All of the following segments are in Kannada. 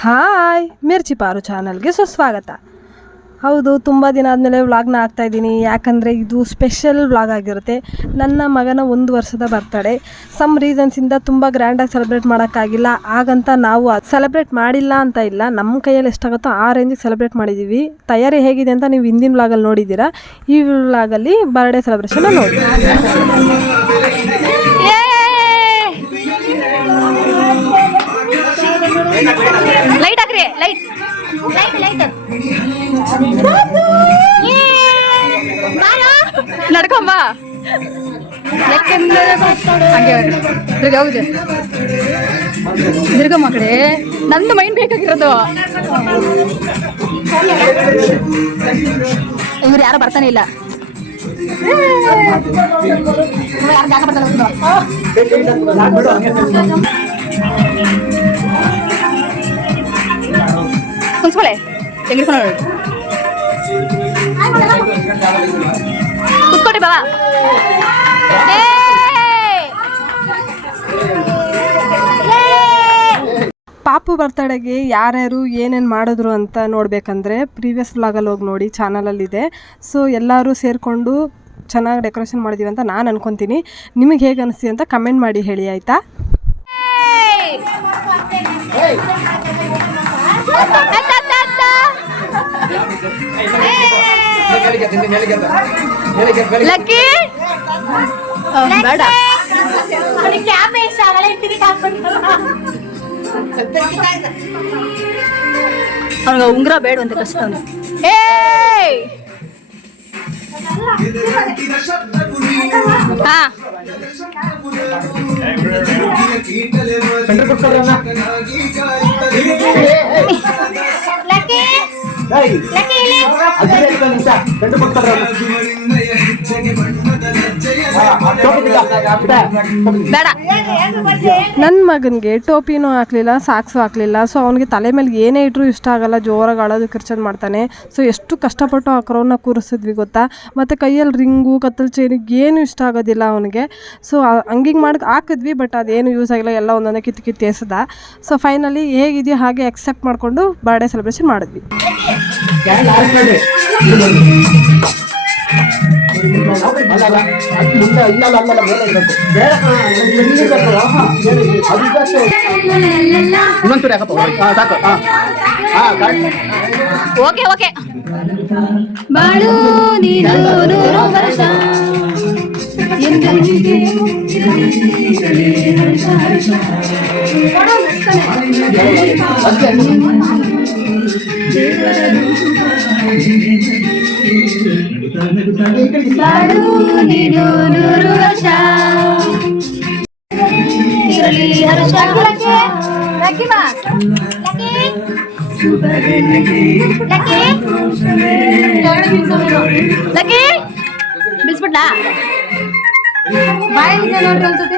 ಹಾಯ್, ಮಿರ್ಚಿ ಪಾರು ಚಾನಲ್ಗೆ ಸುಸ್ವಾಗತ. ಹೌದು, ತುಂಬ ದಿನ ಆದಮೇಲೆ ವ್ಲಾಗ್ನ ಹಾಕ್ತಾಯಿದ್ದೀನಿ ಯಾಕಂದರೆ ಇದು ಸ್ಪೆಷಲ್ ವ್ಲಾಗ್ ಆಗಿರುತ್ತೆ. ನನ್ನ ಮಗನ ಒಂದು ವರ್ಷದ ಬರ್ತಡೆ ಸಮ್ ರೀಸನ್ಸಿಂದ ತುಂಬ ಗ್ರ್ಯಾಂಡಾಗಿ ಸೆಲೆಬ್ರೇಟ್ ಮಾಡೋಕ್ಕಾಗಿಲ್ಲ. ಹಾಗಂತ ನಾವು ಸೆಲೆಬ್ರೇಟ್ ಮಾಡಿಲ್ಲ ಅಂತ ಇಲ್ಲ. ನಮ್ಮ ಕೈಯಲ್ಲಿ ಎಷ್ಟಾಗುತ್ತೋ ಆ ರೇಂಜಿಗೆ ಸೆಲೆಬ್ರೇಟ್ ಮಾಡಿದ್ದೀವಿ ತಯಾರಿ ಹೇಗಿದೆ ಅಂತ ನೀವು ಹಿಂದಿನ ವ್ಲಾಗಲ್ಲಿ ನೋಡಿದ್ದೀರಾ. ಈ ವ್ಲಾಗಲ್ಲಿ ಬರ್ಡೇ ಸೆಲೆಬ್ರೇಷನ್ ನೋಡಿ ಹೌದು. ತಿರ್ಗ ಕಡೆ, ನಂದು ಮೈಂಡ್ ಬೇಕಾಗಿರೋದು ಇವ್ರು ಯಾರು ಬರ್ತಾನೆ ಇಲ್ಲ. ಯಾರು ಜಾಗ ಬರ್ತಾನೆ ತೆಗೆದುಕೊಂಡು ಕುತ್ಕೊಡಿ ಬಾಬಾ ಪಾಪು ಬರ್ತಡೆಗೆ ಯಾರ್ಯಾರು ಏನೇನು ಮಾಡಿದ್ರು ಅಂತ ನೋಡಬೇಕಂದ್ರೆ ಪ್ರೀವಿಯಸ್ ವ್ಲಾಗಲ್ಲಿ ಹೋಗಿ ನೋಡಿ ಚಾನಲಲ್ಲಿದೆ ಸೊ ಎಲ್ಲರೂ ಸೇರಿಕೊಂಡು ಚೆನ್ನಾಗಿ ಡೆಕೋರೇಷನ್ ಮಾಡಿದ್ದೀವಿ ಅಂತ ನಾನು ಅನ್ಕೊತೀನಿ. ನಿಮಗೆ ಹೇಗೆ ಅನಿಸ್ತಿ ಅಂತ ಕಮೆಂಟ್ ಮಾಡಿ ಹೇಳಿ ಆಯಿತಾ? ಲಕ್ಕಿ? ಬೇಡ. ಅವ್ನಿಗೆ ಉಂಗ್ರ ಬೇಡ ಅಂತ ಕಷ್ಟ ಅವ್ನು ಏಯ್ ಹಾ ಬೇಡ ನನ್ನ ಮಗನಿಗೆ ಟೋಪಿನೂ ಹಾಕಲಿಲ್ಲ, ಸಾಕ್ಸು ಹಾಕಲಿಲ್ಲ. ಸೊ ಅವನಿಗೆ ತಲೆ ಮೇಲೆ ಏನೇ ಇಟ್ಟರು ಇಷ್ಟ ಆಗಲ್ಲ, ಜೋರಾಗಿ ಅಳೋದು ಕಿರ್ಚನ್ ಮಾಡ್ತಾನೆ. ಸೊ ಎಷ್ಟು ಕಷ್ಟಪಟ್ಟು ಆ ಕರೋನ ಕೂರಿಸಿದ್ವಿ ಗೊತ್ತಾ? ಮತ್ತು ಕೈಯಲ್ಲಿ ರಿಂಗು, ಕತ್ತಲ್ ಚೈನಿಗೆ ಏನು ಇಷ್ಟ ಆಗೋದಿಲ್ಲ ಅವನಿಗೆ. ಸೊ ಹಂಗಿಂಗ್ ಮಾಡಿ ಹಾಕಿದ್ವಿ ಬಟ್ ಅದೇನು ಯೂಸ್ ಆಗಿಲ್ಲ, ಎಲ್ಲ ಒಂದೊಂದೇ ಕಿತ್ತು ಕಿತ್ತು ಎಸೆದ. ಸೊ ಫೈನಲಿ ಹೇಗಿದೆಯೋ ಹಾಗೆ ಅಕ್ಸೆಪ್ಟ್ ಮಾಡಿಕೊಂಡು ಬರ್ಡೇ ಸೆಲೆಬ್ರೇಷನ್ ಮಾಡಿದ್ವಿ. ಇನ್ನೊಂಚೂರು ಯಾಕಪ್ಪ ಹಾ ಸಾಕು ಹಾ ಹಾ ಗಾಡಿ ಓಕೆ ಓಕೆ ಬಾಳು ನೀನು ನೂರು ವರ್ಷ ಎಂದೆಂದಿಗೆ ಬಿಸ್ಬಿಟ್ಲಾ ಬಾಯಲ್ಲಿ ನೋಡ್ರಿ ಒಂದ್ಸತಿ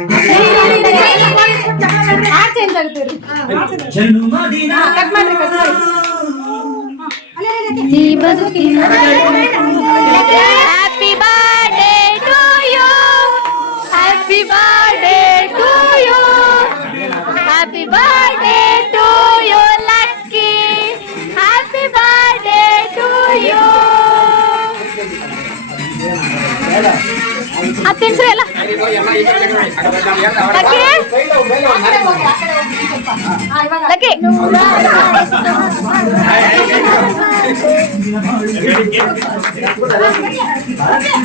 ಆ ಕಡೆ, ಆ ಕಡೆ, ಆ ಕಡೆ. ಈ ಬದುಕಿನ happy birthday to you happy birthday to you happy birthday to you lucky happy birthday to you ಅದು ತಿನ್ಸ್ರಿ ಎಲ್ಲ. ಲಕ್ಕಿ.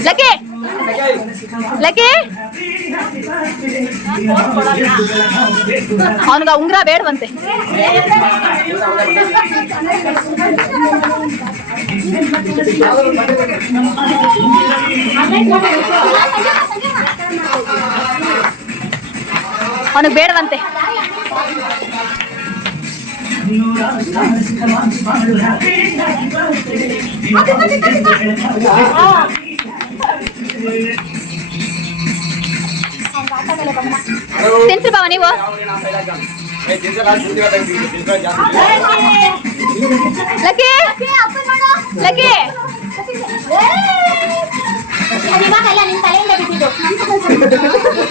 ಲಕ್ಕಿ. ಲಕ್ಕಿ. ಅವನಿಗೆ ಉಂಗ್ರ ಬೇಡವಂತೆ. ಅವನಿಗೆ ಬೇಡವಂತೆ ತಿನ್ಸಿ ಬಾವ ನೀವು ಲಕ್ಕಿ ಲಕ್ಕಿ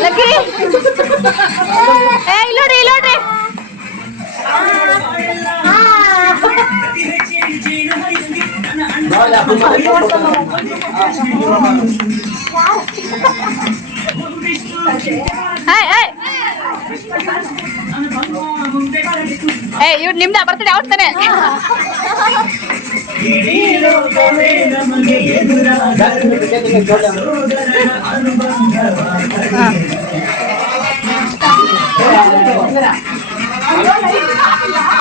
ಲಕ್ಕಿ ಏ ಇಲ್ಲೋಡ್ರಿ ಇಲ್ಲೋಡ್ರಿ ಏಯ್ ಏಯ್ ಏಯ್ ಇವ್ ನಿಮ್ದ ಬರ್ತಡೆ ಔಟ್ ತಾನೆ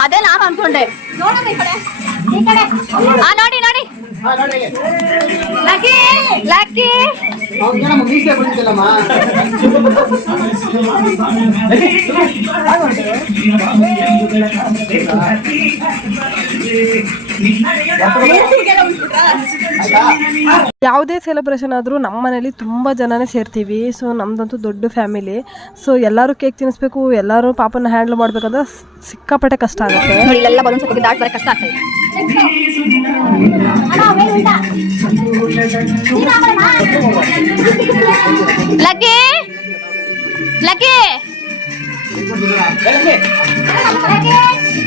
ಅದೇ ನಾನು ಅನ್ಕೊಂಡೆ ಆ ನೋಡಿ ನೋಡಿ ಲಕ್ಕಿ ಲಕ್ಕಿ ಮೀಸೆ ಬಂದಿದ್ದಲ್ಲಮ್ಮ ಯಾವುದೇ ಸೆಲೆಬ್ರೇಷನ್ ಆದರೂ ನಮ್ಮ ಮನೇಲಿ ತುಂಬ ಜನನೇ ಸೇರ್ತೀವಿ. ಸೊ ನಮ್ಮದಂತೂ ದೊಡ್ಡ ಫ್ಯಾಮಿಲಿ ಸೊ ಎಲ್ಲರೂ ಕೇಕ್ ತಿನ್ನಿಸ್ಬೇಕು ಎಲ್ಲರೂ ಪಾಪನ ಹ್ಯಾಂಡಲ್ ಮಾಡಬೇಕಂದ್ರೆ ಸಿಕ್ಕಾಪಟ್ಟೆ ಕಷ್ಟ ಆಗುತ್ತೆ. ಕಷ್ಟ ಆಗ್ತದೆ.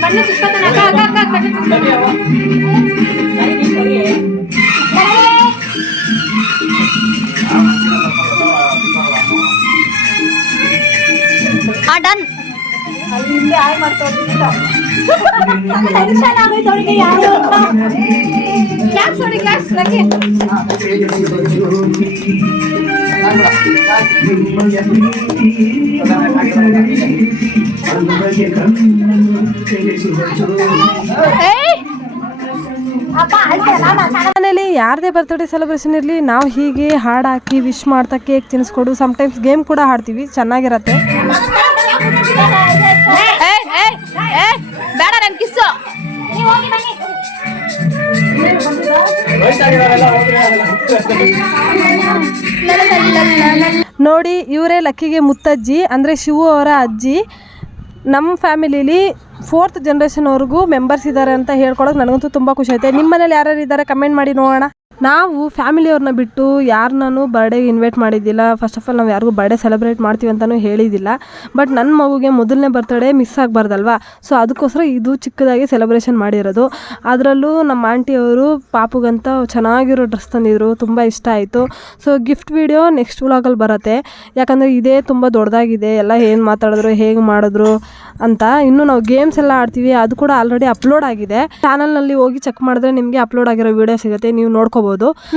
ಕಣ್ಣು ಚುಚ್ಕೊತಾನೆ ಅಕ್ಕ ಅಕ್ಕ ಅಕ್ಕ ಕಣ್ಣು ನೋಡಿ ಮನೇಲಿ ಯಾರದೇ ಬರ್ತ್ಡೇ ಸೆಲೆಬ್ರೇಷನ್ ಇರಲಿ ನಾವು ಹೀಗೆ ಹಾಡು ಹಾಕಿ ವಿಶ್ ಮಾಡ್ತಾ ಕೇಕ್ ತಿನ್ನಿಸ್ಕೊಡು ಸಮ್ಟೈಮ್ಸ್ ಗೇಮ್ ಕೂಡ ಆಡ್ತೀವಿ ಚೆನ್ನಾಗಿರತ್ತೆ. ನೋಡಿ, ಇವರೇ ಲಕ್ಕಿಗೆ ಮುತ್ತಜ್ಜಿ, ಅಂದರೆ ಶಿವು ಅವರ ಅಜ್ಜಿ. ನಮ್ಮ ಫ್ಯಾಮಿಲಿಲಿ ಫೋರ್ತ್ ಜನ್ರೇಷನ್ವರೆಗೂ ಮೆಂಬರ್ಸ್ ಇದ್ದಾರೆ ಅಂತ ಹೇಳ್ಕೊಳಕ್ಕೆ ನನಗಂತೂ ತುಂಬ ಖುಷಿ ಆಯ್ತು. ನಿಮ್ಮ ಮನೇಲಿ ಯಾರ್ಯಾರು ಇದ್ದಾರೆ? ಕಮೆಂಟ್ ಮಾಡಿ ನೋಡೋಣ. ನಾವು ಫ್ಯಾಮಿಲಿಯವ್ರನ್ನ ಬಿಟ್ಟು ಯಾರನ್ನೂ ಬರ್ಡೇಗೆ ಇನ್ವೈಟ್ ಮಾಡಿದ್ದಿಲ್ಲ. ಫಸ್ಟ್ ಆಫ್ ಆಲ್ ನಾವು ಯಾರಿಗೂ ಬರ್ಡೇ ಸೆಲೆಬ್ರೇಟ್ ಮಾಡ್ತೀವಿ ಅಂತಲೂ ಹೇಳಿದ್ದಿಲ್ಲ. ಬಟ್ ನನ್ನ ಮಗುಗೆ ಮೊದಲನೇ ಬರ್ತಡೇ ಮಿಸ್ ಆಗಬಾರ್ದಲ್ವಾ? ಸೊ ಅದಕ್ಕೋಸ್ಕರ ಇದು ಚಿಕ್ಕದಾಗಿ ಸೆಲೆಬ್ರೇಷನ್ ಮಾಡಿರೋದು. ಅದರಲ್ಲೂ ನಮ್ಮ ಆಂಟಿಯವರು ಪಾಪುಗಂತ ಚೆನ್ನಾಗಿರೋ ಡ್ರೆಸ್ ತಂದಿದ್ರು. ತುಂಬ ಇಷ್ಟ ಆಯಿತು. ಸೊ ಗಿಫ್ಟ್ ವಿಡಿಯೋ ನೆಕ್ಸ್ಟ್ ವ್ಲಾಗಲ್ಲಿ ಬರುತ್ತೆ. ಯಾಕಂದರೆ ಇದೇ ತುಂಬ ದೊಡ್ಡದಾಗಿದೆ. ಎಲ್ಲ ಏನು ಮಾತಾಡಿದ್ರು, ಹೇಗೆ ಮಾಡಿದ್ರು ಅಂತ. ಇನ್ನು ನಾವು ಗೇಮ್ಸ್ ಎಲ್ಲ ಆಡ್ತೀವಿ. ಅದು ಕೂಡ ಆಲ್ರೆಡಿ ಅಪ್ಲೋಡ್ ಆಗಿದೆ. ಚಾನಲ್ನಲ್ಲಿ ಹೋಗಿ ಚೆಕ್ ಮಾಡಿದ್ರೆ ನಿಮಗೆ ಅಪ್ಲೋಡ್ ಆಗಿರೋ ವೀಡಿಯೋ ಸಿಗುತ್ತೆ. ನೀವು ನೋಡ್ಕೋಬೋದು.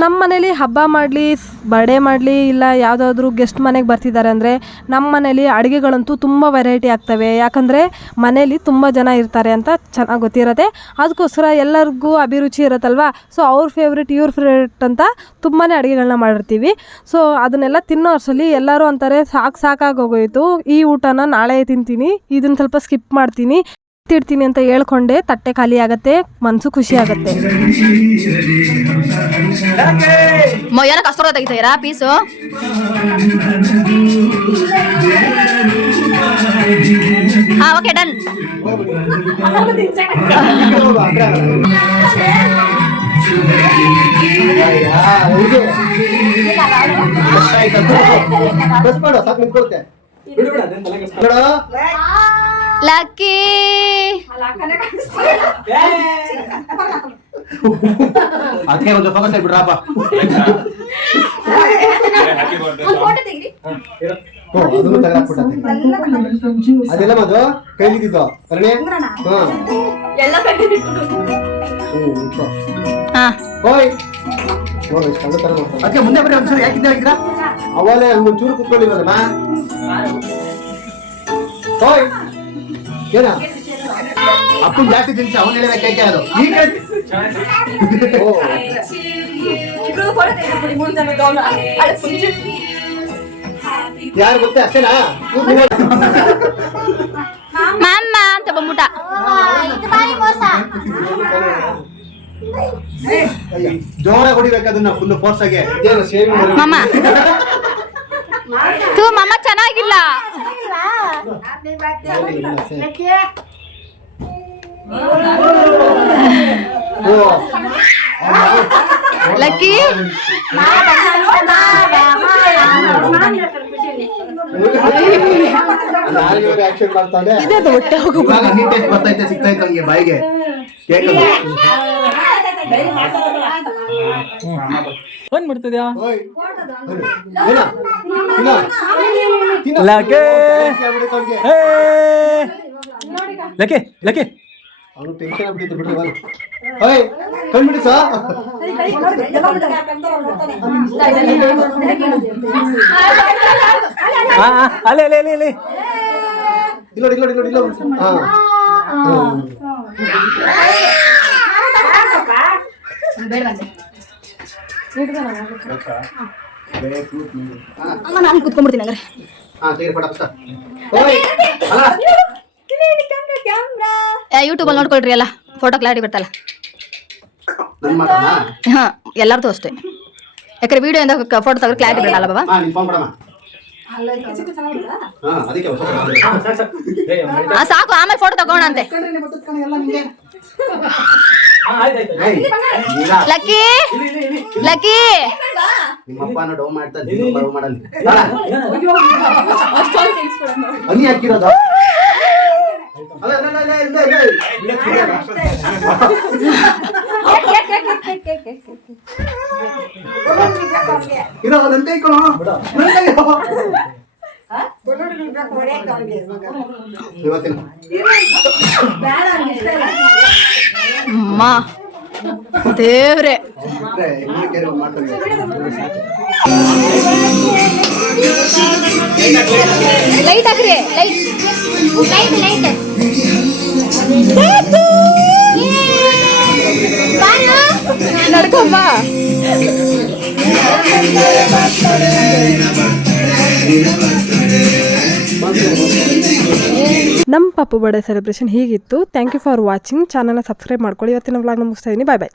ನಮ್ಮ ಮನೇಲಿ ಹಬ್ಬ ಮಾಡಲಿ ಬರ್ಡೇ ಮಾಡಲಿ ಇಲ್ಲ ಯಾವುದಾದ್ರೂ ಗೆಸ್ಟ್ ಮನೆಗೆ ಬರ್ತಿದ್ದಾರೆ ಅಂದರೆ ನಮ್ಮ ಮನೇಲಿ ಅಡುಗೆಗಳಂತೂ ತುಂಬ ವೆರೈಟಿ ಆಗ್ತವೆ. ಯಾಕಂದರೆ ಮನೇಲಿ ತುಂಬ ಜನ ಇರ್ತಾರೆ ಅಂತ ಚೆನ್ನಾಗಿ ಗೊತ್ತಿರುತ್ತೆ. ಅದಕ್ಕೋಸ್ಕರ ಎಲ್ಲರಿಗೂ ಅಭಿರುಚಿ ಇರುತ್ತಲ್ವಾ? ಸೊ ಅವ್ರ ಫೇವ್ರೇಟ್ ಇವ್ರ ಫೇವ್ರೇಟ್ ಅಂತ ತುಂಬಾ ಅಡುಗೆಗಳನ್ನ ಮಾಡಿರ್ತೀವಿ. ಸೊ ಅದನ್ನೆಲ್ಲ ತಿನ್ನೋ ಅಷ್ಟರಲ್ಲಿ ಎಲ್ಲರೂ ಅಂತಾರೆ, ಸಾಕು ಸಾಕಾಗಿ ಹೋಗೋಯ್ತು. ಈ ಊಟನ ನಾಳೆ ತಿಂತೀನಿ. ಇದನ್ನ ಸ್ವಲ್ಪ ಸ್ಕಿಪ್ ಮಾಡ್ತೀನಿ. ತಿಡ್ತೀನಿ ಅಂತ ಹೇಳ್ಕೊಂಡೆ ತಟ್ಟೆ ಖಾಲಿ ಆಗತ್ತೆ ಮನಸ್ಸು ಖುಷಿ ಆಗತ್ತೆ. ಮೊಯ್ಯನ ಕಸ್ತೂರ ತೆಗಿತೀರಾ ಪೀಸು ಹಾ ಓಕೆ ಡನ್ ಬಸ್ ಮಾಡು ಸಾಕು ಬಿಡು ಲಕ್ಕಿ. ಅದಕ್ಕೆ ಒಂದು ಫೋಕಸ್ ಬಿಡ್ರಪ್ಪ ಅದೆಲ್ಲ ಮದು ಕೈಲಿದ್ದು ಹಾ. ಓಯ್. ಅದಕ್ಕೆ ಮುಂದೆ ಬರೀ ಒಂದ್ಸಲ ಯಾಕಿಂದ ಹೇಳಿದ್ರ ಅವಲೇ ಒಂಚೂರು ಕುತ್ಕೊಂಡಿರೋದಮ್ಮ ಓಯ್ ಏನ? ಅಪ್ಪನ್ ಜಾಸ್ತಿ ತಿನ್ಸಿ ಅವನ್ ಹೇಳಬೇಕೈತೆ ಅದು. ಈಗ ಓ. ಯಾರು ಗೊತ್ತೇ? ಅಷ್ಟೇನಾ? ಮಾಮ ಅಂತ ಬಂದ್ಬಿಟ್ಟ. ಜೋರ ಹೊಡಿಬೇಕು ಅದನ್ನ ಫುಲ್ ಫೋರ್ಸ್ ಆಗಿ. ಮಾಮ. ತೂ ಮಾಮ ಚೆನ್ನಾಗಿಲ್ಲ. ಲಕ್ಕಿ ಆಕ್ಷನ್ ಮಾಡ್ತಾನೆ ಇದೇ ಅದು ಹೊಟ್ಟೆ ಹೋಗು ಇವಾಗ ನೀಟೇಸ್ಟ್ ಬರ್ತೈತೆ ಸಿಗ್ತೈತೆ ಹಂಗೆ ಬಾಯಿಗೆ ಕೇಕ್ ಅದು. ಏನ್ ಮಾಡ್ತಿದ್ಯಾ ಓಯ್. ಲಕೆ. ಲಕ್ಕೆ ಲಕ್ಕೆ ಅವ್ನು ಟೆನ್ಷನ್ ಆಗ್ಬಿಟ್ಟಿತ್ತು ಬಿಡ್ರಿ ಬನ್ನಿ. ಓಯ್ ಕಣ್ಬಿಡಿ ಸಾ ಹಾ ಅಲೆ ಅಲ್ಲೇ ಅಲ್ಲೇ ಅಲ್ಲೇ ಅಲ್ಲೇ. ಇಲ್ಲ ಇಲ್ಲ ಇಲ್ಲ ಇಲ್ಲ. ಹಾ ಹ್ಮ್. ಅಮ್ಮ ನಾನು ಕುತ್ಕೊಂಡ್ಬಿಡ್ತೀನಿ ಹಂಗಾರೆ. ಯೂಟ್ಯೂಬಲ್ಲಿ ನೋಡ್ಕೊಳ್ರಿ ಎಲ್ಲ. ಫೋಟೋ ಕ್ಲಾರಿಟಿ ಬರ್ತಲ್ಲ. ಹಾಂ ಎಲ್ಲರದು ಅಷ್ಟೇ. ಯಾಕಂದ್ರೆ ವಿಡಿಯೋಯಿಂದ ಫೋಟೋ ತೆಗೆದ್ರೆ ಕ್ಲಾರಿಟಿ ಬರಲ್ಲ ಬಾಬಾ. ಸಾಕು ಆಮೇಲೆ ಫೋಟೋ ತಗೋಣ ಅಂತೆ. ಲಕ್ಕಿ ಲಕ್ಕಿ ನಿಮ್ಮಪ್ಪನ ಡೌ ಮಾಡ್ತಾ ನೀನು ಡೌ ಮಾಡಲ್ಲ. ಹನಿ ಹಾಕಿರೋದು. ಇರೋ. ನನ್ನ ತೆಗ್ಯೋ. ಇವತ್ತಿನ ಅಮ್ಮ ದೇವ್ರೆ ಬಿಟ್ರೆ ಹೆಂಗ್ಳಿಗೆ ಏನೋ ಮಾಡ್ತಾರೆ. ಲೈಟ್ ಹಾಕ್ರಿ ಲೈಟ್ ಲೈಟ್ ಲೈಟ್ ನಡ್ಕೊಂಬ ನಮ್ಮ ಪಪ್ಪು ಬರ್ಡೇ ಸೆಲೆಬ್ರೇಷನ್ ಹೀಗಿತ್ತು. ಥ್ಯಾಂಕ್ ಯು ಫಾರ್ ವಾಚಿಂಗ್ ಚಾನಲ್ನ ಸಬ್ಸ್ಕ್ರೈಬ್ ಮಾಡ್ಕೊಳ್ಳಿ. ಇವತ್ತಿನ ವ್ಲಾಗ್ನ ಮುಗಿಸ್ತಾ ಇದ್ದೀನಿ ಬಾಯ್ ಬಾಯ್